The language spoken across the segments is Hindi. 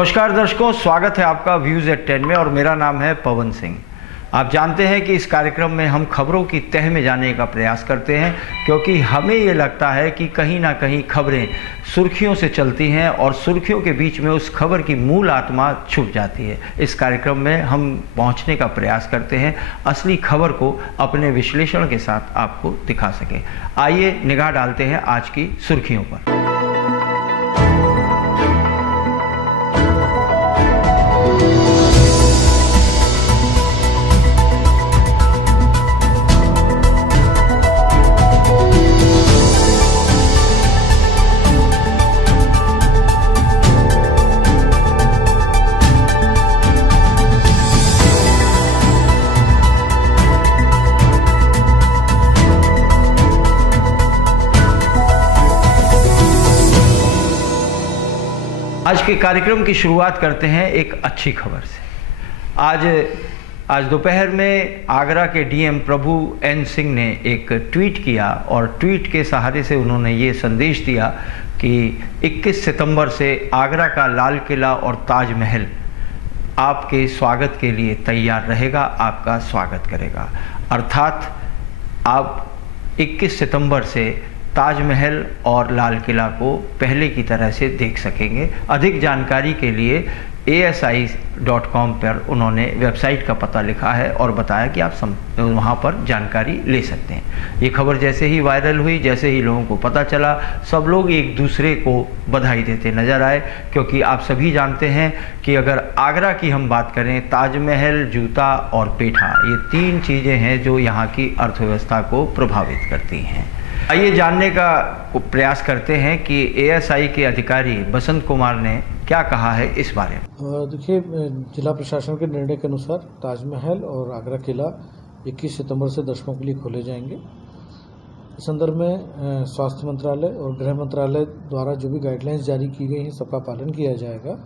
नमस्कार दर्शकों, स्वागत है आपका व्यूज़ एट 10 में और मेरा नाम है पवन सिंह। आप जानते हैं कि इस कार्यक्रम में हम खबरों की तह में जाने का प्रयास करते हैं, क्योंकि हमें ये लगता है कि कहीं ना कहीं खबरें सुर्खियों से चलती हैं और सुर्खियों के बीच में उस खबर की मूल आत्मा छुप जाती है। इस कार्यक्रम में हम पहुंचने का प्रयास करते हैं, असली खबर को अपने विश्लेषण के साथ आपको दिखा सकें। आइए निगाह डालते हैं आज की सुर्खियों पर। आज के कार्यक्रम की शुरुआत करते हैं एक अच्छी खबर से। आज दोपहर में आगरा के डीएम प्रभु एन सिंह ने एक ट्वीट किया और ट्वीट के सहारे से उन्होंने ये संदेश दिया कि 21 सितंबर से आगरा का लाल किला और ताजमहल आपके स्वागत के लिए तैयार रहेगा, आपका स्वागत करेगा। अर्थात आप 21 सितंबर से ताजमहल और लाल किला को पहले की तरह से देख सकेंगे। अधिक जानकारी के लिए ASI.com पर उन्होंने वेबसाइट का पता लिखा है और बताया कि आप वहाँ पर जानकारी ले सकते हैं। ये खबर जैसे ही वायरल हुई, जैसे ही लोगों को पता चला, सब लोग एक दूसरे को बधाई देते नजर आए, क्योंकि आप सभी जानते हैं कि अगर आगरा की हम बात करें, ताजमहल, जूता और पेठा, ये 3 चीज़ें हैं जो यहाँ की अर्थव्यवस्था को प्रभावित करती हैं। आइए जानने का प्रयास करते हैं कि ASI के अधिकारी बसंत कुमार ने क्या कहा है इस बारे में। देखिए, जिला प्रशासन के निर्णय के अनुसार ताजमहल और आगरा किला 21 सितंबर से दर्शकों के लिए खोले जाएंगे। इस संदर्भ में स्वास्थ्य मंत्रालय और गृह मंत्रालय द्वारा जो भी गाइडलाइंस जारी की गई हैं, सबका पालन किया जाएगा।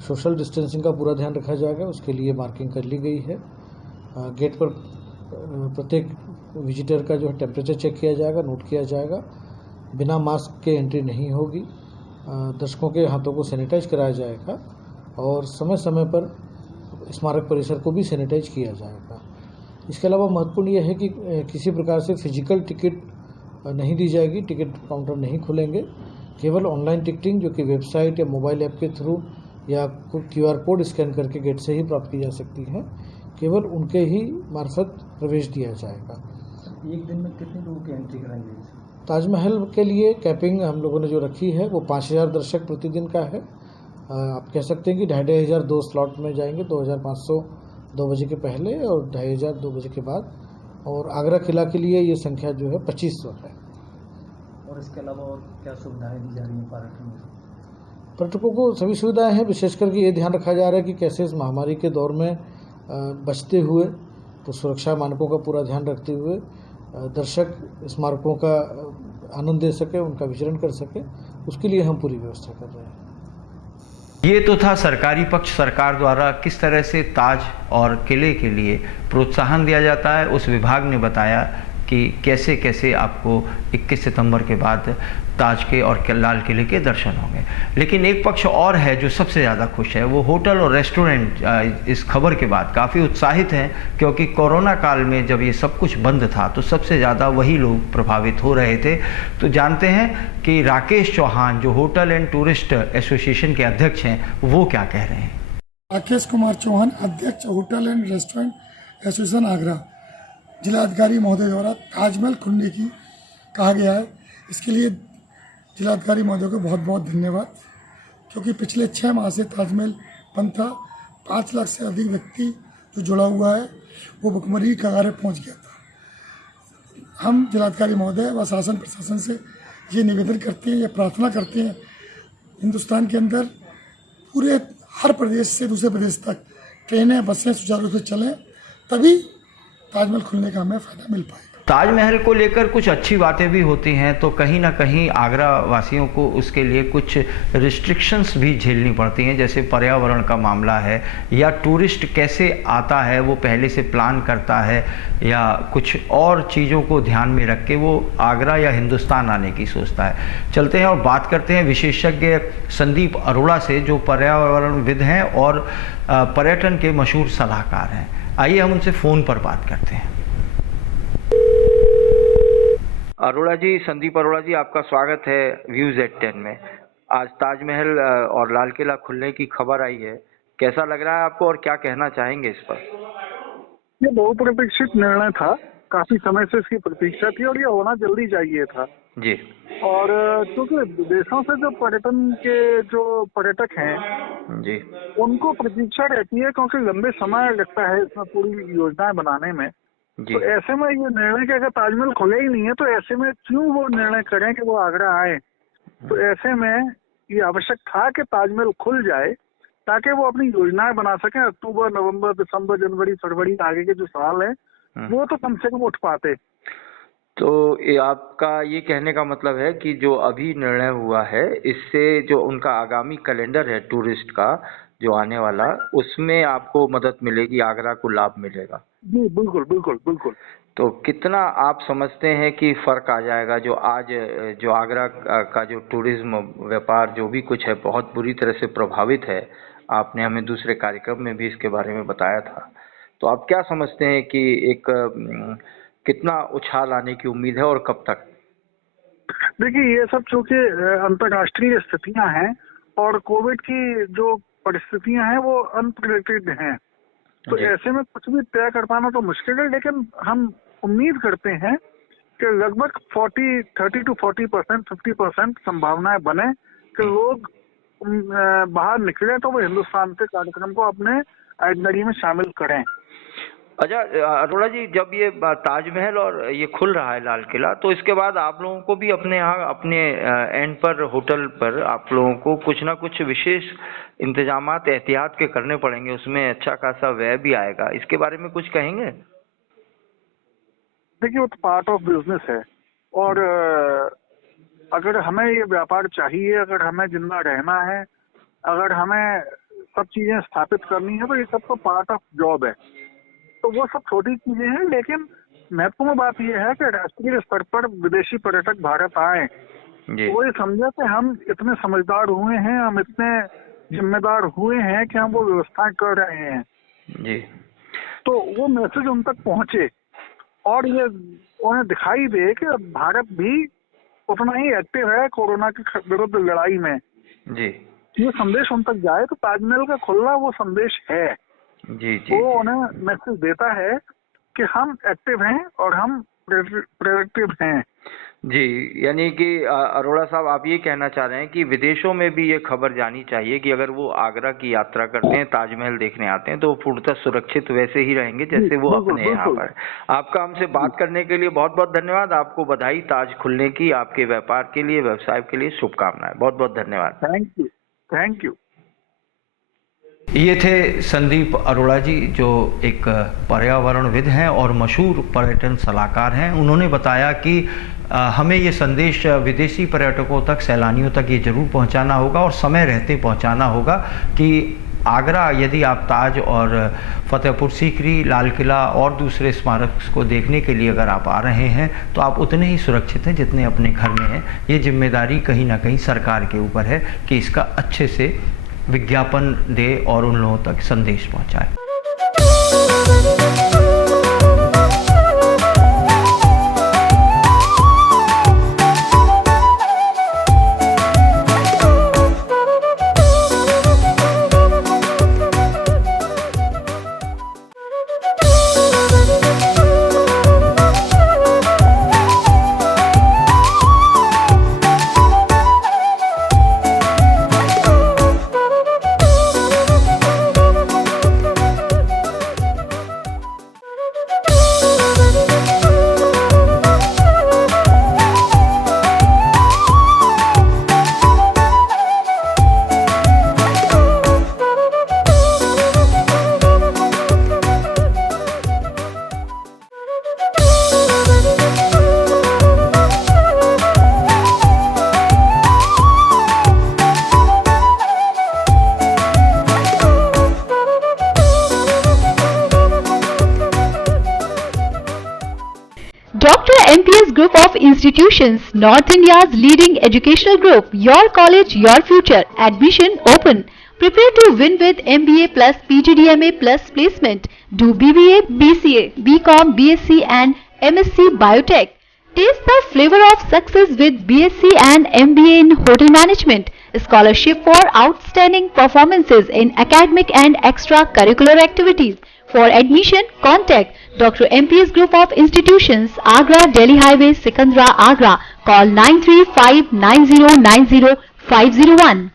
सोशल डिस्टेंसिंग का पूरा ध्यान रखा जाएगा, उसके लिए मार्किंग कर ली गई है। गेट पर प्रत्येक विजिटर का जो है टेम्परेचर चेक किया जाएगा, नोट किया जाएगा। बिना मास्क के एंट्री नहीं होगी। दर्शकों के हाथों को सैनिटाइज कराया जाएगा और समय समय पर स्मारक परिसर को भी सैनिटाइज किया जाएगा। इसके अलावा महत्वपूर्ण यह है कि किसी प्रकार से फिजिकल टिकट नहीं दी जाएगी, टिकट काउंटर नहीं खुलेंगे। केवल ऑनलाइन टिकटिंग, जो कि वेबसाइट या मोबाइल ऐप के थ्रू या QR कोड स्कैन करके गेट से ही प्राप्त की जा सकती है, केवल उनके ही मार्फत प्रवेश दिया जाएगा। एक दिन में कितने लोगों की एंट्री कराएंगे? ताजमहल के लिए कैपिंग हम लोगों ने जो रखी है वो 5000 दर्शक प्रतिदिन का है। आप कह सकते हैं कि 2500 2 स्लॉट में जाएंगे, 2500 2 बजे के पहले और 2500 2 बजे के बाद। और आगरा किला के लिए ये संख्या जो है 2500 है। और इसके अलावा और क्या सुविधाएं दी जा रही हैं पर्यटकों को? सभी सुविधाएं हैं, विशेष करके ये ध्यान रखा जा रहा है कि कैसे इस महामारी के दौर में बचते हुए, तो सुरक्षा मानकों का पूरा ध्यान रखते हुए दर्शक स्मारकों का आनंद दे सके, उनका विचरण कर सके, उसके लिए हम पूरी व्यवस्था कर रहे हैं। ये तो था सरकारी पक्ष, सरकार द्वारा किस तरह से ताज और किले के लिए प्रोत्साहन दिया जाता है। उस विभाग ने बताया कि कैसे कैसे आपको 21 सितंबर के बाद ताज के और लाल किले के दर्शन होंगे। लेकिन एक पक्ष और है जो सबसे ज़्यादा खुश है, वो होटल और रेस्टोरेंट इस खबर के बाद काफ़ी उत्साहित हैं, क्योंकि कोरोना काल में जब ये सब कुछ बंद था तो सबसे ज़्यादा वही लोग प्रभावित हो रहे थे। तो जानते हैं कि राकेश चौहान, जो होटल एंड टूरिस्ट एसोसिएशन के अध्यक्ष हैं, वो क्या कह रहे हैं। राकेश कुमार चौहान, अध्यक्ष hotel and restaurant association Agra. जिलाधिकारी महोदय द्वारा ताजमहल खुलने की कहा गया है, इसके लिए जिलाधिकारी महोदय को बहुत बहुत धन्यवाद, क्योंकि पिछले 6 माह से ताजमहल बंद था। 5 लाख से अधिक व्यक्ति जो जुड़ा हुआ है वो भुखमरी की कगार पर पहुँच गया था। हम जिलाधिकारी महोदय व शासन प्रशासन से ये निवेदन करते हैं, ये प्रार्थना करते हैं, हिंदुस्तान के अंदर पूरे हर प्रदेश से दूसरे प्रदेश तक ट्रेनें, बसें सुचारू रूप से चलें, तभी ताजमहल खुलने का हमें फ़ायदा मिल पाएगा। ताजमहल को लेकर कुछ अच्छी बातें भी होती हैं, तो कहीं ना कहीं आगरा वासियों को उसके लिए कुछ रिस्ट्रिक्शंस भी झेलनी पड़ती हैं, जैसे पर्यावरण का मामला है, या टूरिस्ट कैसे आता है वो पहले से प्लान करता है, या कुछ और चीज़ों को ध्यान में रख के वो आगरा या हिंदुस्तान आने की सोचता है। चलते हैं और बात करते हैं विशेषज्ञ संदीप अरोड़ा से, जो पर्यावरणविद हैं और पर्यटन के मशहूर सलाहकार हैं। आइए हम उनसे फ़ोन पर बात करते हैं। अरोड़ा जी, संदीप अरोड़ा जी, आपका स्वागत है व्यूज एट 10 में। आज ताजमहल और लाल किला खुलने की खबर आई है, कैसा लग रहा है आपको और क्या कहना चाहेंगे इस पर? ये बहुप्रतीक्षित निर्णय था, काफी समय से इसकी प्रतीक्षा थी और ये होना जल्दी चाहिए था जी। और क्योंकि विदेशों से जो पर्यटन के जो पर्यटक हैं जी, उनको प्रतीक्षा रहती है, क्योंकि लंबे समय लगता है इसमें पूरी योजनाएं बनाने में। जी। तो ऐसे में ये निर्णय कि अगर ताजमहल खुले ही नहीं है तो ऐसे में क्यों वो निर्णय करें कि वो आगरा आए। तो ऐसे में ये आवश्यक था कि ताजमहल खुल जाए ताकि वो अपनी योजनाएं बना सकें। अक्टूबर, नवंबर, दिसंबर, जनवरी, फरवरी आगे के जो साल है वो तो कम से कम उठ पाते। तो ये आपका ये कहने का मतलब है कि जो अभी निर्णय हुआ है, इससे जो उनका आगामी कैलेंडर है टूरिस्ट का जो आने वाला, उसमें आपको मदद मिलेगी, आगरा को लाभ मिलेगा? जी बिल्कुल बिल्कुल बिल्कुल। तो कितना आप समझते हैं कि फर्क आ जाएगा? जो आज जो आगरा का जो टूरिज्म व्यापार जो भी कुछ है बहुत बुरी तरह से प्रभावित है, आपने हमें दूसरे कार्यक्रम में भी इसके बारे में बताया था। तो आप क्या समझते हैं कि एक कितना उछाल आने की उम्मीद है और कब तक? देखिए, ये सब चूंकि अंतर्राष्ट्रीय स्थितियां हैं और कोविड की जो परिस्थितियां हैं वो अनप्रेडिक्टेड हैं, तो ऐसे में कुछ भी तय कर पाना तो मुश्किल है। लेकिन हम उम्मीद करते हैं कि लगभग 30 to 40%, 50% संभावनाएं बने कि लोग बाहर निकले तो वो हिंदुस्तान के कार्यक्रम को अपने आइटनरी में शामिल करें। अच्छा अरोड़ा जी, जब ये ताजमहल और ये खुल रहा है लाल किला, तो इसके बाद आप लोगों को भी अपने यहाँ अपने एंड पर होटल पर आप लोगों को कुछ ना कुछ विशेष इंतजामात एहतियात के करने पड़ेंगे, उसमें अच्छा खासा व्यय भी आएगा, इसके बारे में कुछ कहेंगे? देखिए, वो तो पार्ट ऑफ बिजनेस है और अगर हमें ये व्यापार चाहिए, अगर हमें जिंदा रहना है, अगर हमें सब चीजें स्थापित करनी है, तो ये सब तो पार्ट ऑफ जॉब है। तो वो सब छोटी चीजें हैं, लेकिन महत्वपूर्ण बात यह है कि राष्ट्रीय स्तर पर विदेशी पर्यटक भारत आए तो वो ये समझे कि हम इतने समझदार हुए हैं, हम इतने जिम्मेदार हुए हैं कि हम वो व्यवस्था कर रहे हैं जी। तो वो मैसेज उन तक पहुंचे और ये उन्हें दिखाई दे कि भारत भी उतना ही एक्टिव है कोरोना के विरुद्ध लड़ाई में जी। ये संदेश उन तक जाए तो ताजमहल का खुलना वो संदेश है जी। वो उन्हें मैसेज देता है कि हम एक्टिव हैं और हम प्रोडक्टिव हैं जी। यानी कि अरोड़ा साहब, आप ये कहना चाह रहे हैं कि विदेशों में भी ये खबर जानी चाहिए कि अगर वो आगरा की यात्रा करते हैं, ताजमहल देखने आते हैं, तो वो पूर्णतः सुरक्षित वैसे ही रहेंगे जैसे वो अपने यहाँ पर। आपका हमसे बात करने के लिए बहुत बहुत धन्यवाद। आपको बधाई ताज खुलने की, आपके व्यापार के लिए, व्यवसाय के लिए शुभकामनाएं। बहुत बहुत धन्यवाद। Thank you, thank you. ये थे संदीप अरोड़ा जी, जो एक पर्यावरणविद हैं और मशहूर पर्यटन सलाहकार हैं। उन्होंने बताया कि हमें ये संदेश विदेशी पर्यटकों तक, सैलानियों तक ये ज़रूर पहुंचाना होगा और समय रहते पहुंचाना होगा कि आगरा, यदि आप ताज और फतेहपुर सीकरी, लाल किला और दूसरे स्मारक को देखने के लिए अगर आप आ रहे हैं तो आप उतने ही सुरक्षित हैं जितने अपने घर में हैं। ये जिम्मेदारी कहीं ना कहीं सरकार के ऊपर है कि इसका अच्छे से विज्ञापन दे और उन लोगों तक संदेश पहुंचाए। Institutions, North India's leading educational group. Your college, your future. Admission open. Prepare to win with MBA plus PGDMA plus placement. Do BBA, BCA, BCom, BSc and MSc Biotech. Taste the flavor of success with BSc and MBA in Hotel Management. Scholarship for outstanding performances in academic and extracurricular activities. For admission, contact Dr. MPS Group of Institutions, Agra, Delhi Highway, Sikandra, Agra. Call 9359090501.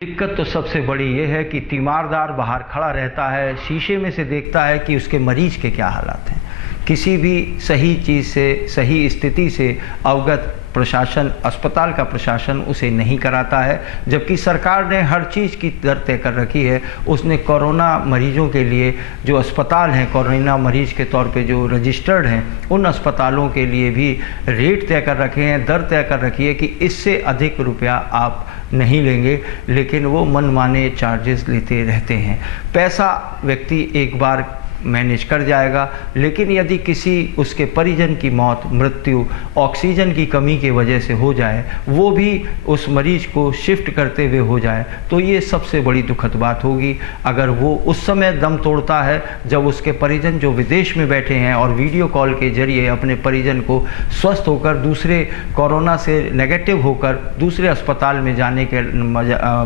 दिक्कत तो सबसे बड़ी ये है कि तीमारदार बाहर खड़ा रहता है, शीशे में से देखता है कि उसके मरीज के क्या हालात हैं। किसी भी सही चीज़ से, सही स्थिति से अवगत प्रशासन, अस्पताल का प्रशासन उसे नहीं कराता है, जबकि सरकार ने हर चीज़ की दर तय कर रखी है। उसने कोरोना मरीजों के लिए जो अस्पताल हैं, कोरोना मरीज के तौर पे जो रजिस्टर्ड हैं, उन अस्पतालों के लिए भी रेट तय कर रखे हैं, दर तय कर रखी है कि इससे अधिक रुपया आप नहीं लेंगे, लेकिन वो मनमाने चार्जेस लेते रहते हैं। पैसा व्यक्ति एक बार मैनेज कर जाएगा, लेकिन यदि किसी उसके परिजन की मौत, मृत्यु ऑक्सीजन की कमी की वजह से हो जाए, वो भी उस मरीज को शिफ्ट करते हुए हो जाए, तो ये सबसे बड़ी दुखद बात होगी। अगर वो उस समय दम तोड़ता है जब उसके परिजन जो विदेश में बैठे हैं और वीडियो कॉल के जरिए अपने परिजन को स्वस्थ होकर, दूसरे कोरोना से नेगेटिव होकर दूसरे अस्पताल में जाने के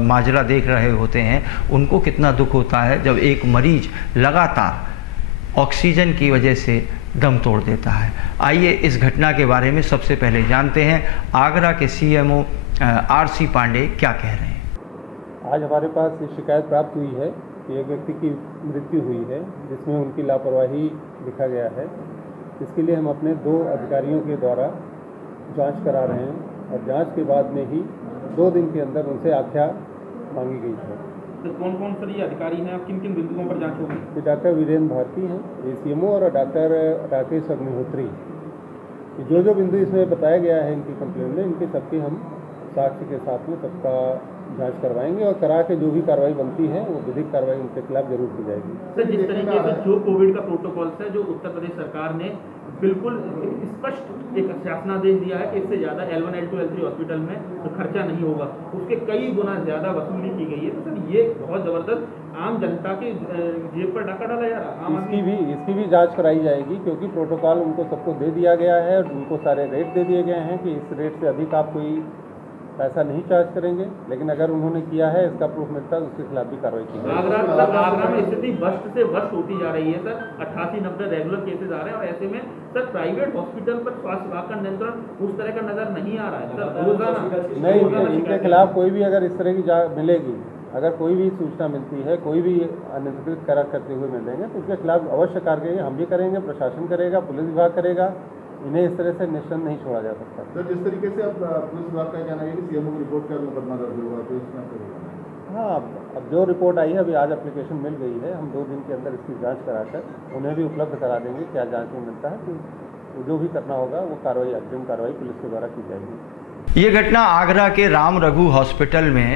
माजरा देख रहे होते हैं, उनको कितना दुख होता है जब एक मरीज लगातार ऑक्सीजन की वजह से दम तोड़ देता है। आइए इस घटना के बारे में सबसे पहले जानते हैं आगरा के सीएमओ आरसी पांडे क्या कह रहे हैं। आज हमारे पास ये शिकायत प्राप्त हुई है कि एक व्यक्ति की मृत्यु हुई है, जिसमें उनकी लापरवाही लिखा गया है। इसके लिए हम अपने 2 अधिकारियों के द्वारा जांच करा रहे हैं और जांच के बाद में ही 2 दिन के अंदर उनसे आख्या मांगी गई है। तो कौन कौन से ये अधिकारी हैं, आप किन किन बिंदुओं पर जांच होगी? ये डॉक्टर वीरेंद्र भारती हैं, ACMO, और डॉक्टर राकेश अग्निहोत्री। जो बिंदु इसमें बताया गया है इनकी कंप्लेन में, इनके सबके हम साक्ष्य के साथ में सबका जांच करवाएंगे और करा के जो भी कार्रवाई बनती है वो विधिक कार्रवाई उनके खिलाफ जरूर की जाएगी। सर, जिस तरीके से जो कोविड का प्रोटोकॉल है, जो उत्तर प्रदेश सरकार ने बिल्कुल स्पष्ट एक शासनादेश दिया है कि इससे ज़्यादा L1, L2, L3 हॉस्पिटल में तो खर्चा नहीं होगा, उसके कई गुना ज़्यादा वसूली की गई है। तो सर ये बहुत ज़बरदस्त आम जनता की जेब पर डाका डाला जा रहा है। इसकी भी जांच कराई जाएगी, क्योंकि प्रोटोकॉल उनको सबको दे दिया गया है और उनको सारे रेट दे दिए गए हैं कि इस रेट से अधिक आप कोई पैसा नहीं चार्ज करेंगे, लेकिन अगर उन्होंने किया है, इसका प्रूफ मिलता है, उसके खिलाफ भी कार्रवाई की जाएगी। आगरा में स्थिति वर्स्ट से वर्स्ट होती जा रही है सर, 88-90 रेगुलर केसेज आ रहे हैं और ऐसे में सर प्राइवेट हॉस्पिटल पर स्वास्थ्य विभाग का नियंत्रण उस तरह का नजर नहीं आ रहा है सर। रोजाना नहीं, इनके खिलाफ कोई भी अगर इस तरह की मिलेगी, अगर कोई भी सूचना मिलती है, कोई भी अनियंत्रित करार करते हुए मिलेंगे, तो उसके खिलाफ अवश्य कार्रवाई हम भी करेंगे, प्रशासन करेगा, पुलिस विभाग करेगा। इन्हें इस तरह से निश्चित नहीं छोड़ा जा सकता। सर, जिस तरीके से अब पुलिस विभाग का कहना है कि सीएमओ की रिपोर्ट का मुकदमा दर्ज होगा, तो इसमें हाँ, अब जो रिपोर्ट आई है, अभी आज एप्लीकेशन मिल गई है, हम 2 दिन के अंदर इसकी जांच कराकर उन्हें भी उपलब्ध करा देंगे क्या जांच में मिलता है, तो जो भी करना होगा वो कार्रवाई, अग्रिम कार्रवाई पुलिस के द्वारा की जाएगी। ये घटना आगरा के राम रघु हॉस्पिटल में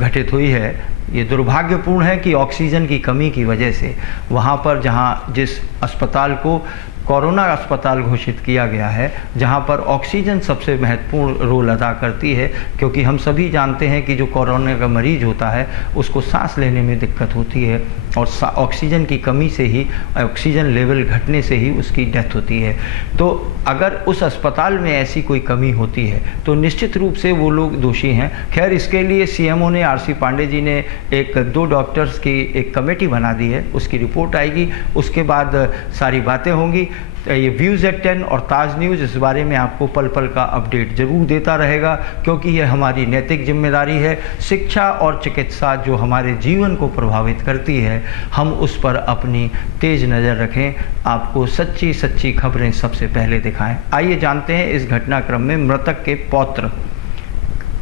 घटित हुई है। ये दुर्भाग्यपूर्ण है कि ऑक्सीजन की कमी की वजह से वहाँ पर, जहाँ जिस अस्पताल को कोरोना अस्पताल घोषित किया गया है, जहां पर ऑक्सीजन सबसे महत्वपूर्ण रोल अदा करती है, क्योंकि हम सभी जानते हैं कि जो कोरोना का मरीज होता है उसको सांस लेने में दिक्कत होती है और ऑक्सीजन की कमी से ही, ऑक्सीजन लेवल घटने से ही उसकी डेथ होती है। तो अगर उस अस्पताल में ऐसी कोई कमी होती है तो निश्चित रूप से वो लोग दोषी हैं। खैर, इसके लिए सीएमओ ने, आरसी पांडे जी ने 2 डॉक्टर्स की एक कमेटी बना दी है, उसकी रिपोर्ट आएगी, उसके बाद सारी बातें होंगी। ये व्यूज़ एट 10 और ताज न्यूज़ इस बारे में आपको पल पल का अपडेट जरूर देता रहेगा, क्योंकि यह हमारी नैतिक जिम्मेदारी है। शिक्षा और चिकित्सा जो हमारे जीवन को प्रभावित करती है, हम उस पर अपनी तेज नज़र रखें, आपको सच्ची सच्ची खबरें सबसे पहले दिखाएं। आइए जानते हैं इस घटनाक्रम में मृतक के पौत्र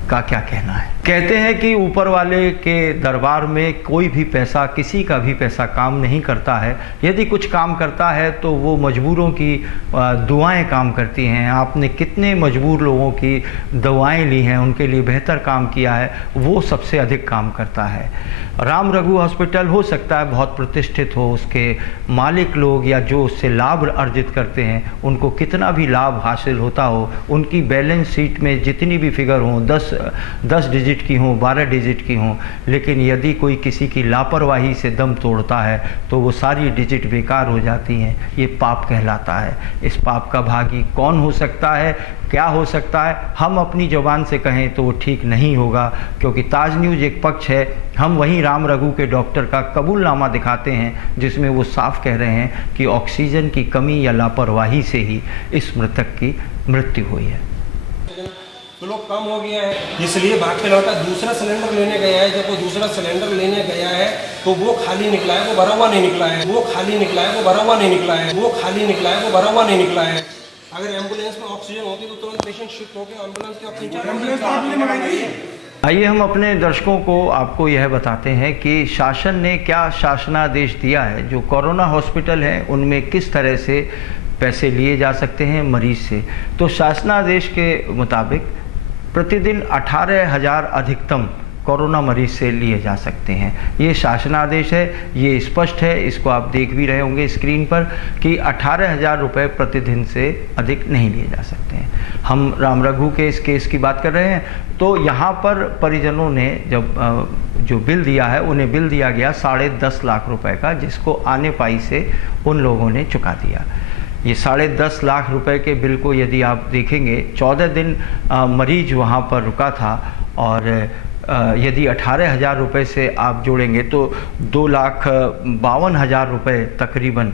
का क्या कहना है। कहते हैं कि ऊपर वाले के दरबार में कोई भी पैसा, किसी का भी पैसा काम नहीं करता है। यदि कुछ काम करता है तो वो मजबूरों की दुआएं काम करती हैं। आपने कितने मजबूर लोगों की दुआएं ली हैं, उनके लिए बेहतर काम किया है, वो सबसे अधिक काम करता है। राम रघु हॉस्पिटल हो सकता है बहुत प्रतिष्ठित हो, उसके मालिक लोग या जो उससे लाभ अर्जित करते हैं उनको कितना भी लाभ हासिल होता हो, उनकी बैलेंस शीट में जितनी भी फिगर हों, 10 डिजिट की हों, 12 डिजिट की हों, लेकिन यदि कोई किसी की लापरवाही से दम तोड़ता है तो वो सारी डिजिट बेकार हो जाती हैं। ये पाप कहलाता है। इस पाप का भागी कौन हो सकता है, क्या हो सकता है? हम अपनी ज़ुबान से कहें तो वो ठीक नहीं होगा, क्योंकि ताज न्यूज़ एक पक्ष है। हम वहीं राम रघु के डॉक्टर का कबूलनामा दिखाते हैं जिसमें वो साफ कह रहे हैं कि ऑक्सीजन की कमी या लापरवाही से ही इस मृतक की मृत्यु हुई है। तो लोग कम हो गया है, इसलिए भाग के लौटा। दूसरा सिलेंडर लेने गया है, जब वो दूसरा सिलेंडर लेने गया है तो वो खाली निकला है, वो भरा हुआ नहीं निकला है, वो खाली निकला है, वो भरा हुआ नहीं निकला है, वो खाली निकला है, वो भरा हुआ नहीं निकला है। अगर एम्बुलेंस में ऑक्सीजन होती तो तुरंत पेशेंट शिफ्ट होकर एम्बुलेंस के ऑक्सीजन। आइए हम अपने दर्शकों को आपको यह बताते हैं कि शासन ने क्या शासनादेश दिया है। जो कोरोना हॉस्पिटल हैं उनमें किस तरह से पैसे लिए जा सकते हैं मरीज से। तो शासनादेश के मुताबिक प्रतिदिन 18,000 अधिकतम कोरोना मरीज से लिए जा सकते हैं। ये शासनादेश है, ये स्पष्ट है, इसको आप देख भी रहे होंगे स्क्रीन पर कि 18,000 रुपये प्रतिदिन से अधिक नहीं लिए जा सकते हैं। हम राम रघु के इस केस की बात कर रहे हैं। तो यहाँ पर परिजनों ने जब जो बिल दिया है, उन्हें बिल दिया गया 10.5 लाख रुपए का, जिसको आने पाई से उन लोगों ने चुका दिया। ये 10.5 लाख रुपए के बिल को यदि आप देखेंगे, 14 दिन मरीज वहाँ पर रुका था और यदि 18,000 रुपये से आप जोड़ेंगे तो 2,52,000 रुपये तकरीबन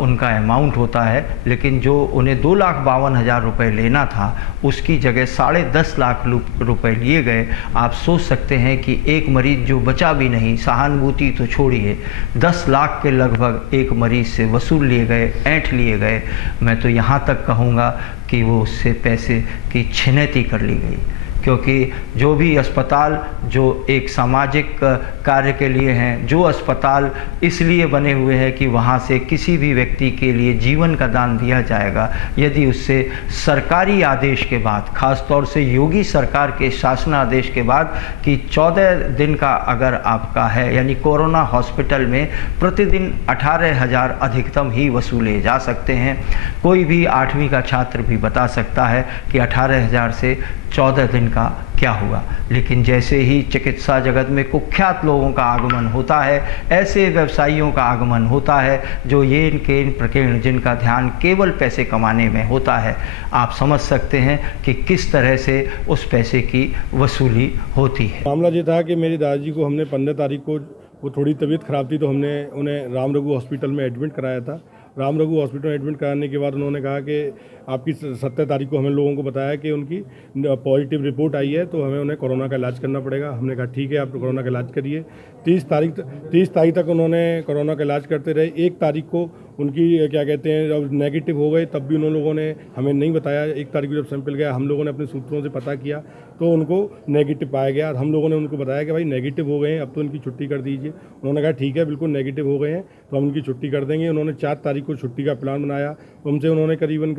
उनका अमाउंट होता है। लेकिन जो उन्हें 2,52,000 रुपये लेना था उसकी जगह 10.5 लाख रुपये लिए गए। आप सोच सकते हैं कि एक मरीज जो बचा भी नहीं, सहानुभूति तो छोड़िए, 10 लाख के लगभग एक मरीज से वसूल लिए गए, ऐंठ लिए गए। मैं तो यहाँ तक कहूँगा कि वो उससे पैसे की छिनैती कर ली गई, क्योंकि जो भी अस्पताल जो एक सामाजिक कार्य के लिए हैं, जो अस्पताल इसलिए बने हुए हैं कि वहाँ से किसी भी व्यक्ति के लिए जीवन का दान दिया जाएगा, यदि उससे सरकारी आदेश के बाद, ख़ास तौर से योगी सरकार के शासनादेश के बाद कि 14 दिन का अगर आपका है, यानी कोरोना हॉस्पिटल में प्रतिदिन 18,000 अधिकतम ही वसूले जा सकते हैं। कोई भी 8वीं का छात्र भी बता सकता है कि 18,000 से 14 दिन का क्या हुआ। लेकिन जैसे ही चिकित्सा जगत में कुख्यात लोगों का आगमन होता है, ऐसे व्यवसायियों का आगमन होता है जो ये केन प्रकीर्ण, जिनका ध्यान केवल पैसे कमाने में होता है, आप समझ सकते हैं कि किस तरह से उस पैसे की वसूली होती है। मामला ये था कि मेरी दादाजी को हमने 15 तारीख को, वो थोड़ी तबीयत ख़राब थी, तो हमने उन्हें राम रघु हॉस्पिटल में एडमिट कराया था। राम रघु हॉस्पिटल में एडमिट कराने के बाद उन्होंने कहा कि आपकी 17 तारीख को हमें लोगों को बताया कि उनकी पॉजिटिव रिपोर्ट आई है, तो हमें उन्हें कोरोना का इलाज करना पड़ेगा। हमने कहा ठीक है, आप कोरोना का इलाज करिए। 30 तारीख तक उन्होंने कोरोना का इलाज करते रहे। 1 तारीख को उनकी क्या कहते हैं, जब नेगेटिव हो गए तब भी उन लोगों ने हमें नहीं बताया। 1 तारीख को जब सैंपल गया, हम लोगों ने अपने सूत्रों से पता किया तो उनको नेगेटिव पाया गया। हम लोगों ने उनको बताया कि भाई नेगेटिव हो गए हैं, अब तो इनकी छुट्टी कर दीजिए। उन्होंने कहा ठीक है, बिल्कुल नेगेटिव हो गए हैं तो हम उनकी छुट्टी कर देंगे। उन्होंने 4 तारीख को छुट्टी का प्लान बनाया। हमसे उन्होंने करीबन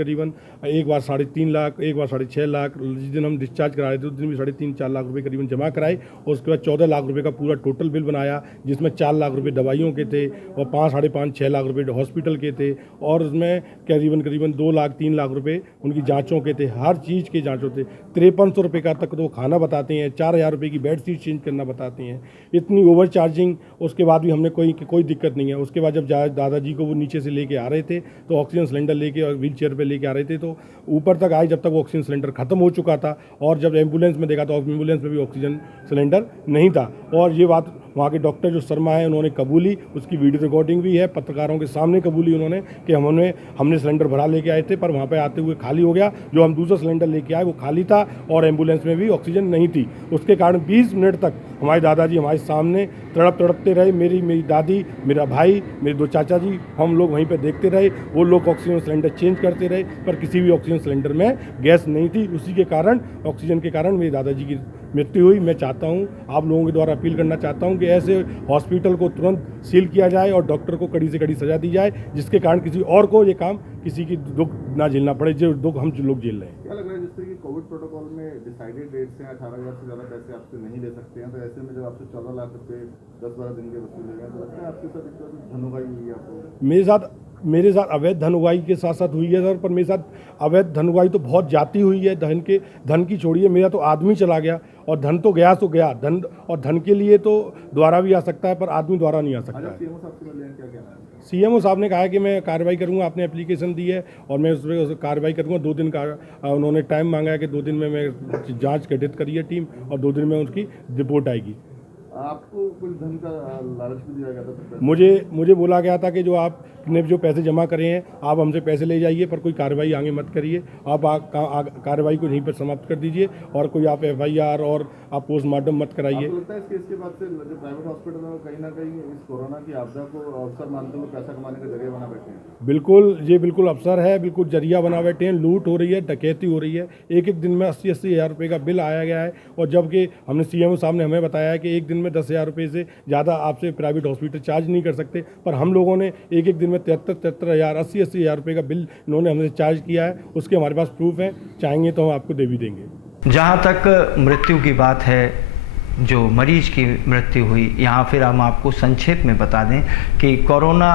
एक बार 3.5 लाख, एक बार 6.5 लाख, जिस दिन हम डिस्चार्ज कराए थे उस दिन भी 3.5-4 लाख रुपये करीबन जमा कराए। और उसके बाद 14 लाख रुपये का पूरा टोटल बिल बनाया, जिसमें 4 लाख रुपये दवाइयों के थे और 5-6 लाख रुपये हॉस्पिटल के थे, और उसमें करीबन 2 लाख 3 लाख रुपये उनकी जाँचों के थे। हर चीज़ के जाँचों थे। 5300 रुपये का तक तो खाना बताते हैं, 4,000 रुपये की बेड शीट चेंज करना बताते हैं। इतनी ओवर चार्जिंग, उसके बाद भी हमने कोई दिक्कत नहीं है। उसके बाद जब दादाजी को वो नीचे से लेके आ रहे थे तो ऑक्सीजन सिलेंडर लेके और व्हील चेयर पर लेके आ रहे थे, तो ऊपर तक आए जब तक वो ऑक्सीजन सिलेंडर खत्म हो चुका था। और जब एम्बुलेंस में देखा तो एम्बुलेंस में भी ऑक्सीजन सिलेंडर नहीं था। और ये बात वहाँ के डॉक्टर जो शर्मा है उन्होंने कबूली, उसकी वीडियो रिकॉर्डिंग भी है, पत्रकारों के सामने कबूली उन्होंने कि हमने सिलेंडर भरा लेके आए थे, पर वहाँ पे आते हुए खाली हो गया। जो हम दूसरा सिलेंडर लेके आए वो खाली था और एम्बुलेंस में भी ऑक्सीजन नहीं थी। उसके कारण 20 मिनट तक हमारे दादाजी हमारे सामने तड़पते रहे। मेरी दादी, मेरा भाई, मेरे 2 चाचा जी, हम लोग वहीं पे देखते रहे। वो लोग ऑक्सीजन सिलेंडर चेंज करते रहे, पर किसी भी ऑक्सीजन सिलेंडर में गैस नहीं थी। उसी के कारण, ऑक्सीजन के कारण मेरे दादाजी की मृत्यु हुई। मैं चाहता हूँ, आप लोगों के द्वारा अपील करना चाहता हूँ कि ऐसे हॉस्पिटल को तुरंत सील किया जाए और डॉक्टर को कड़ी से कड़ी सजा दी जाए, जिसके कारण किसी और को ये काम, किसी की दुख ना झेलना पड़े जो दुख हम लोग झेल रहे हैं। क्या लग रहा है जिस तरह की कोविड प्रोटोकॉल में डिसाइडेड डेट से 18,000 से ज़्यादा पैसे आपसे नहीं ले सकते हैं, तो ऐसे में जब आपसे 14 लाख रुपए 10-12 दिन के वसूले गए, तो लगता है आपके साथ एक तरह धनुगाई हुई है आपको? मेरे साथ अवैध धनुगाई के साथ साथ हुई है सर, पर मेरे साथ अवैध धनुगाई तो बहुत जाती हुई है। धन की छोड़िए, मेरा तो आदमी चला गया और धन तो गया धन के लिए तो द्वारा भी आ सकता है, पर आदमी द्वारा नहीं आ सकता है। सीएमओ साहब से मिले हैं, क्या कहना है? सीएमओ साहब ने कहा है कि मैं कार्रवाई करूंगा, आपने एप्लीकेशन दी है और मैं उस पर कार्रवाई करूंगा। 2 दिन का उन्होंने टाइम मांगा है कि 2 दिन में मैं जाँच गठित करी है टीम और 2 दिन में उसकी रिपोर्ट आएगी। आपको कुछ धन का लालच भी दिया गया था? मुझे बोला गया था कि जो आपने जो पैसे जमा करे हैं आप हमसे पैसे ले जाइए, पर कोई कार्रवाई आगे मत करिए। आप कार्रवाई को यहीं पर समाप्त कर दीजिए और कोई आप FIR और आप पोस्टमार्टम मत कराइए। आपको लगता है इस केस के बाद से जो प्राइवेट हॉस्पिटल है कहीं ना कहीं इस कोरोना की आपदा को अवसर मानते हुए पैसा कमाने का जरिया बना बैठे हैं? बिल्कुल अवसर है, बिल्कुल जरिया बना बैठे हैं। लूट हो रही है, डकैती हो रही है। एक दिन में 80-80 हज़ार रुपये का बिल आया गया है, और जबकि हमने CMO साहब ने हमें बताया है कि एक दिन में 10,000 रुपये से ज़्यादा आपसे प्राइवेट हॉस्पिटल चार्ज नहीं कर सकते, पर हम लोगों ने एक दिन में 73 हज़ार 80 हज़ार रुपये का बिल इन्होंने हमसे चार्ज किया है। उसके हमारे पास प्रूफ है, चाहेंगे तो हम आपको दे भी देंगे। जहाँ तक मृत्यु की बात है, जो मरीज की मृत्यु हुई, यहाँ फिर हम आपको संक्षेप में बता दें कि कोरोना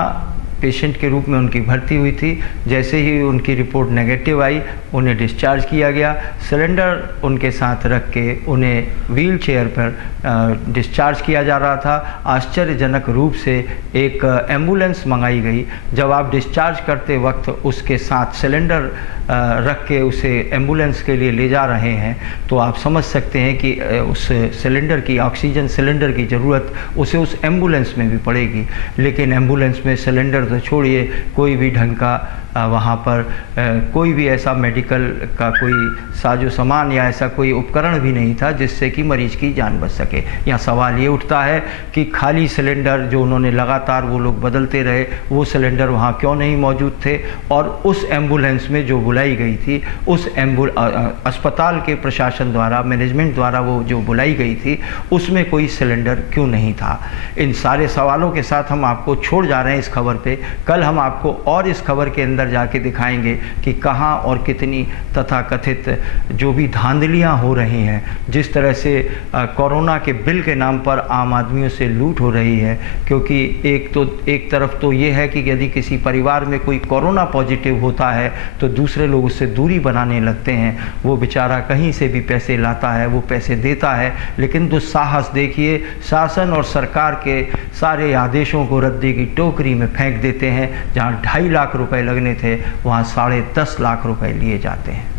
पेशेंट के रूप में उनकी भर्ती हुई थी। जैसे ही उनकी रिपोर्ट नेगेटिव आई, उन्हें डिस्चार्ज किया गया। सिलेंडर उनके साथ रख के उन्हें व्हील चेयर पर डिस्चार्ज किया जा रहा था। आश्चर्यजनक रूप से एक एम्बुलेंस मंगाई गई। जब आप डिस्चार्ज करते वक्त उसके साथ सिलेंडर रख के उसे एम्बुलेंस के लिए ले जा रहे हैं, तो आप समझ सकते हैं कि उस सिलेंडर की, ऑक्सीजन सिलेंडर की ज़रूरत उसे उस एम्बुलेंस में भी पड़ेगी। लेकिन एम्बुलेंस में सिलेंडर तो छोड़िए, कोई भी ढंग का वहाँ पर कोई भी ऐसा मेडिकल का कोई साजो सामान या ऐसा कोई उपकरण भी नहीं था जिससे कि मरीज़ की जान बच सके। यहाँ सवाल ये उठता है कि खाली सिलेंडर जो उन्होंने लगातार वो लोग बदलते रहे, वो सिलेंडर वहाँ क्यों नहीं मौजूद थे? और उस एम्बुलेंस में जो बुलाई गई थी, उस अस्पताल के प्रशासन द्वारा, मैनेजमेंट द्वारा वो जो बुलाई गई थी, उसमें कोई सिलेंडर क्यों नहीं था? इन सारे सवालों के साथ हम आपको छोड़ जा रहे हैं इस खबर पे। कल हम आपको और इस खबर के अंदर जाके दिखाएंगे कि कहां और कितनी तथाकथित जो भी धांधलियां हो रही हैं, जिस तरह से कोरोना के बिल के नाम पर आम आदमियों से लूट हो रही है। क्योंकि एक तरफ तो ये है कि यदि किसी परिवार में कोई कोरोना पॉजिटिव होता है तो दूसरे लोग उससे दूरी बनाने लगते हैं। वो बेचारा कहीं से भी पैसे लाता है, वो पैसे देता है, लेकिन दुस्साहस देखिए, शासन और सरकार के सारे आदेशों को रद्दी की टोकरी में फेंक देते हैं। जहां 2.5 लाख रुपए लगने थे, वहां 10.5 लाख रुपए लिए जाते हैं।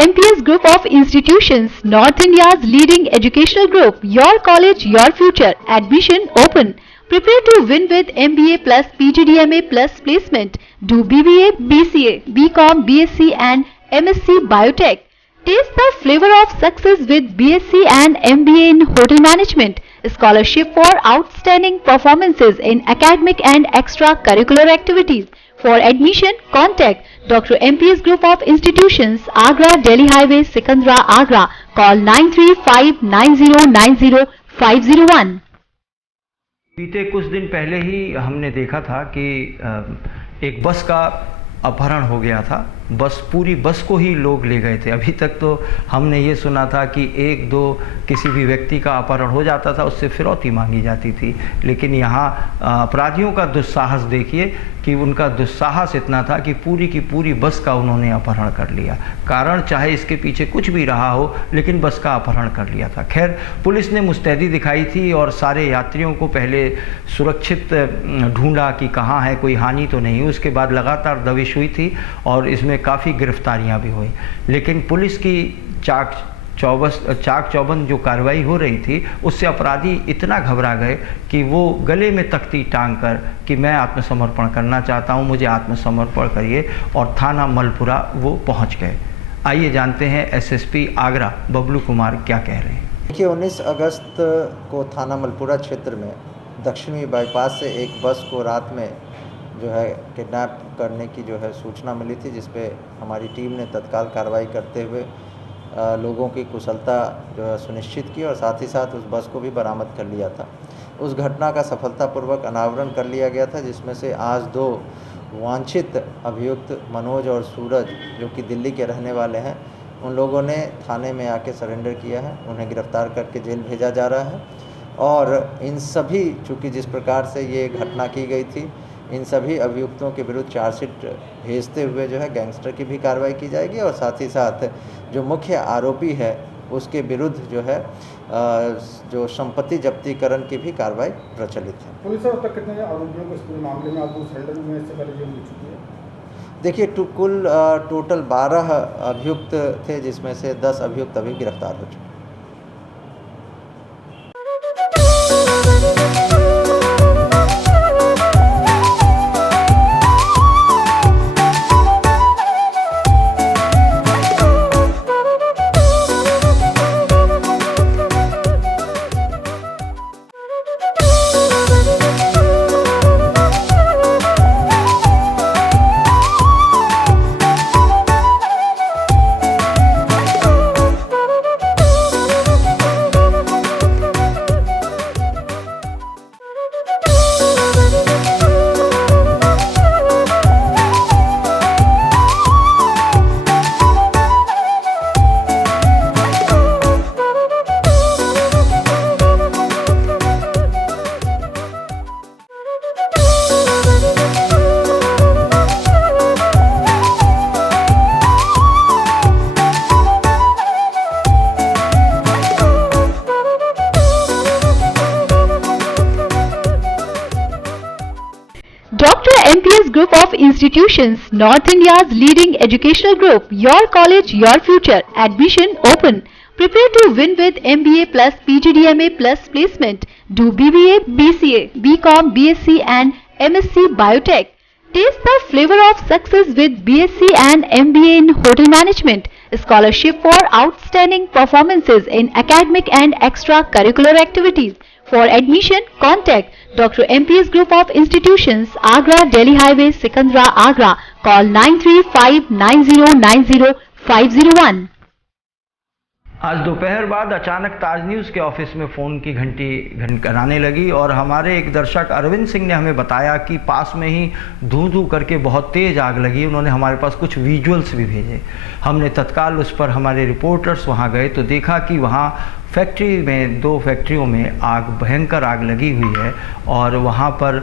MPS Group of Institutions, North India's leading educational group. Your college, your future. Admission open. Prepare to win with MBA plus PGDMA plus placement. Do BBA, BCA, BCom, BSc and MSc Biotech. Taste the flavor of success with BSc and MBA in Hotel Management. Scholarship for outstanding performances in academic and extracurricular activities. For admission, contact Dr. MPS Group of Institutions, Agra, Delhi Highway, Sikandra, Agra. Call 9359090501. बीते कुछ दिन पहले ही हमने देखा था कि एक बस का अपहरण हो गया था। पूरी बस को ही लोग ले गए थे। अभी तक तो हमने ये सुना था कि एक दो किसी भी व्यक्ति का अपहरण हो जाता था, उससे फिरौती मांगी जाती थी, लेकिन यहाँ अपराधियों का दुस्साहस देखिए कि उनका दुस्साहस इतना था कि पूरी की पूरी बस का उन्होंने अपहरण कर लिया। कारण चाहे इसके पीछे कुछ भी रहा हो, लेकिन बस का अपहरण कर लिया था। खैर, पुलिस ने मुस्तैदी दिखाई थी और सारे यात्रियों को पहले सुरक्षित ढूंढा कि कहाँ है, कोई हानि तो नहीं। उसके बाद लगातार दबिश हुई थी और इसमें काफ़ी गिरफ्तारियां भी हुई, लेकिन पुलिस की चाक चौबंद जो कार्रवाई हो रही थी उससे अपराधी इतना घबरा गए कि वो गले में तख्ती टांग कर कि मैं आत्मसमर्पण करना चाहता हूं, मुझे आत्मसमर्पण करिए, और थाना मलपुरा वो पहुंच गए। आइए जानते हैं एसएसपी आगरा बबलू कुमार क्या कह रहे हैं। देखिए, 19 अगस्त को थाना मलपुरा क्षेत्र में दक्षिणी बाईपास से एक बस को रात में जो है किडनैप करने की जो है सूचना मिली थी, जिस पे हमारी टीम ने तत्काल कार्रवाई करते हुए लोगों की कुशलता जो है सुनिश्चित की और साथ ही साथ उस बस को भी बरामद कर लिया था। उस घटना का सफलतापूर्वक अनावरण कर लिया गया था, जिसमें से आज 2 वांछित अभियुक्त मनोज और सूरज जो कि दिल्ली के रहने वाले हैं, उन लोगों ने थाने में आके सरेंडर किया है। उन्हें गिरफ्तार करके जेल भेजा जा रहा है और इन सभी, चूँकि जिस प्रकार से ये घटना की गई थी, इन सभी अभियुक्तों के विरुद्ध चार्जशीट भेजते हुए जो है गैंगस्टर की भी कार्रवाई की जाएगी और साथ ही साथ जो मुख्य आरोपी है उसके विरुद्ध जो है जो संपत्ति जब्तीकरण की भी कार्रवाई प्रचलित है। पुलिस अब तक कितने आरोपियों को इस पूरे मामले में आपको सरेंडर में से पहले जेल मिल चुकी है? देखिए, कुल टोटल 12 अभियुक्त थे, जिसमें से 10 अभियुक्त अभी गिरफ्तार हो चुके हैं। Dr. MPS Group of Institutions, North India's leading educational group. Your college, your future. Admission open. Prepare to win with MBA plus PGDMA plus placement. Do BBA, BCA, BCom, BSc and MSc Biotech. Taste the flavor of success with BSc and MBA in Hotel Management. Scholarship for outstanding performances in academic and extracurricular activities. For admission, contact Dr. MPS Group of Institutions, Agra, Delhi Highway, Sikandra, Agra. Call 9359090501. आज दोपहर बाद अचानक ताज न्यूज़ के ऑफिस में फ़ोन की घंटी घंटनाने लगी और हमारे एक दर्शक अरविंद सिंह ने हमें बताया कि पास में ही धू करके बहुत तेज़ आग लगी। उन्होंने हमारे पास कुछ विजुअल्स भी भेजे। हमने तत्काल उस पर, हमारे रिपोर्टर्स वहां गए तो देखा कि वहां फैक्ट्री में, 2 फैक्ट्रियों में भयंकर आग लगी हुई है और वहाँ पर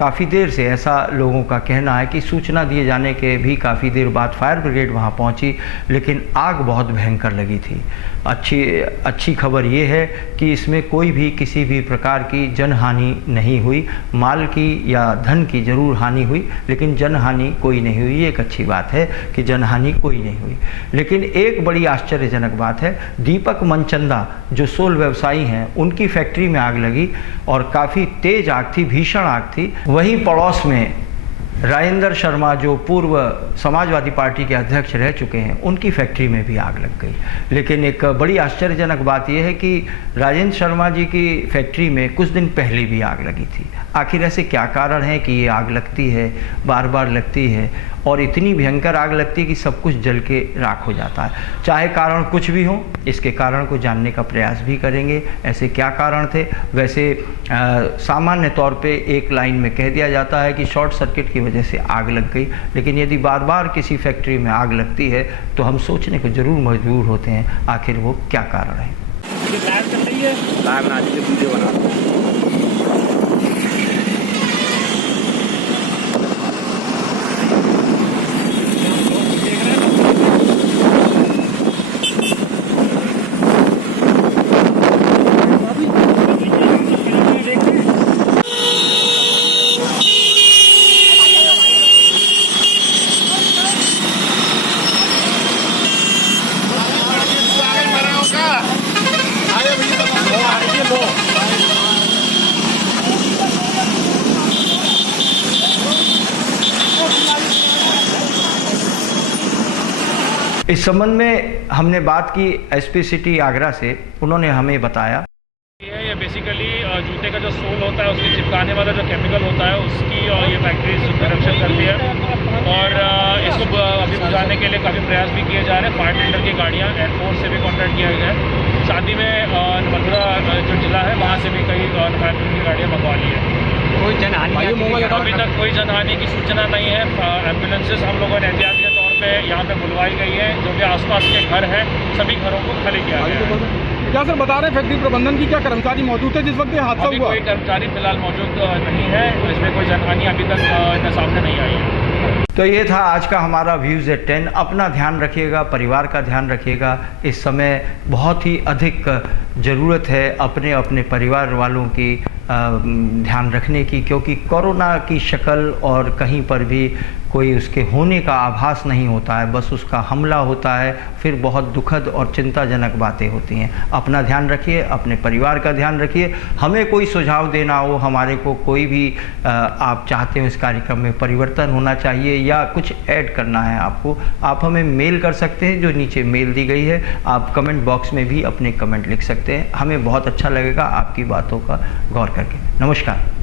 काफ़ी देर से, ऐसा लोगों का कहना है कि सूचना दिए जाने के भी काफ़ी देर बाद फायर ब्रिगेड वहाँ पहुँची, लेकिन आग बहुत भयंकर लगी थी। अच्छी खबर ये है कि इसमें कोई भी किसी भी प्रकार की जनहानि नहीं हुई। माल की या धन की जरूर हानि हुई, लेकिन जनहानि कोई नहीं हुई। ये एक अच्छी बात है कि जनहानि कोई नहीं हुई। लेकिन एक बड़ी आश्चर्यजनक बात है, दीपक मनचंदा जो सोल व्यवसायी हैं, उनकी फैक्ट्री में आग लगी और काफ़ी तेज आग थी, भीषण आग थी। वहीं पड़ोस में राजेंद्र शर्मा जो पूर्व समाजवादी पार्टी के अध्यक्ष रह चुके हैं, उनकी फैक्ट्री में भी आग लग गई। लेकिन एक बड़ी आश्चर्यजनक बात यह है कि राजेंद्र शर्मा जी की फैक्ट्री में कुछ दिन पहले भी आग लगी थी। आखिर ऐसे क्या कारण है कि ये आग लगती है, बार बार लगती है और इतनी भयंकर आग लगती है कि सब कुछ जल के राख हो जाता है। चाहे कारण कुछ भी हो, इसके कारण को जानने का प्रयास भी करेंगे। ऐसे क्या कारण थे? वैसे सामान्य तौर पे एक लाइन में कह दिया जाता है कि शॉर्ट सर्किट की वजह से आग लग गई, लेकिन यदि बार बार किसी फैक्ट्री में आग लगती है तो हम सोचने को ज़रूर मजबूर होते हैं आखिर वो क्या कारण है। इस संबंध में हमने बात की एसपी सिटी आगरा से। उन्होंने हमें बताया ये बेसिकली जूते का जो सोल होता है उसके चिपकाने वाला जो केमिकल होता है उसकी ये फैक्ट्री प्रोडक्शन करती है और इसको अभी बुझाने के लिए काफ़ी प्रयास भी किए जा रहे हैं। फायर टेंडर की गाड़ियाँ एयरफोर्स से भी कॉन्ट्रैक्ट किया गया है। साथ ही में मथुरा जो जिला है वहाँ से भी कई फायर टेंडर की गाड़ियाँ मंगवा ली है। कोई जनहानि अभी तक कोई जनहानि की सूचना नहीं है। एम्बुलेंसेज हम लोगों ने एहतियाती तौर पे यहाँ पे बुलवाई गई है। जो भी आसपास के घर हैं सभी घरों को खाली किया गया है। क्या सर बता रहे हैं फैक्ट्री प्रबंधन की क्या कर्मचारी मौजूद थे जिस वक्त ये हादसा हुआ? कोई कर्मचारी फिलहाल मौजूद नहीं है, इसमें कोई जनहानि अभी तक सामने नहीं आई है। तो ये था आज का हमारा व्यूज़ एट 10। अपना ध्यान रखिएगा, परिवार का ध्यान रखिएगा। इस समय बहुत ही अधिक ज़रूरत है अपने अपने परिवार वालों की ध्यान रखने की, क्योंकि कोरोना की शक्ल और कहीं पर भी कोई उसके होने का आभास नहीं होता है, बस उसका हमला होता है, फिर बहुत दुखद और चिंताजनक बातें होती हैं। अपना ध्यान रखिए, अपने परिवार का ध्यान रखिए। हमें कोई सुझाव देना हो, हमारे को कोई भी आप चाहते हो इस कार्यक्रम में परिवर्तन होना चाहिए या कुछ ऐड करना है आपको, आप हमें मेल कर सकते हैं, जो नीचे मेल दी गई है। आप कमेंट बॉक्स में भी अपने कमेंट लिख सकते हैं। हमें बहुत अच्छा लगेगा आपकी बातों का गौर करके। नमस्कार।